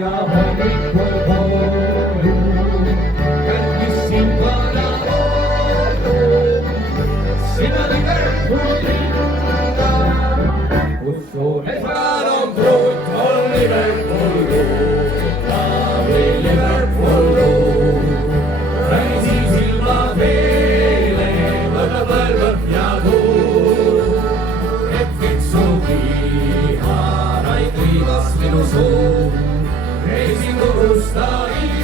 ja hommikul voolu kandis sind vana voolu sinna Liverpooli linna, kus su esmal on pruut, on Liverpool luud, Tavi Liverpool luud. Väisi silma veele, võta põlvõt ja tuud, et fiksu viharaid viivas minu suu, reisin Turust Tali.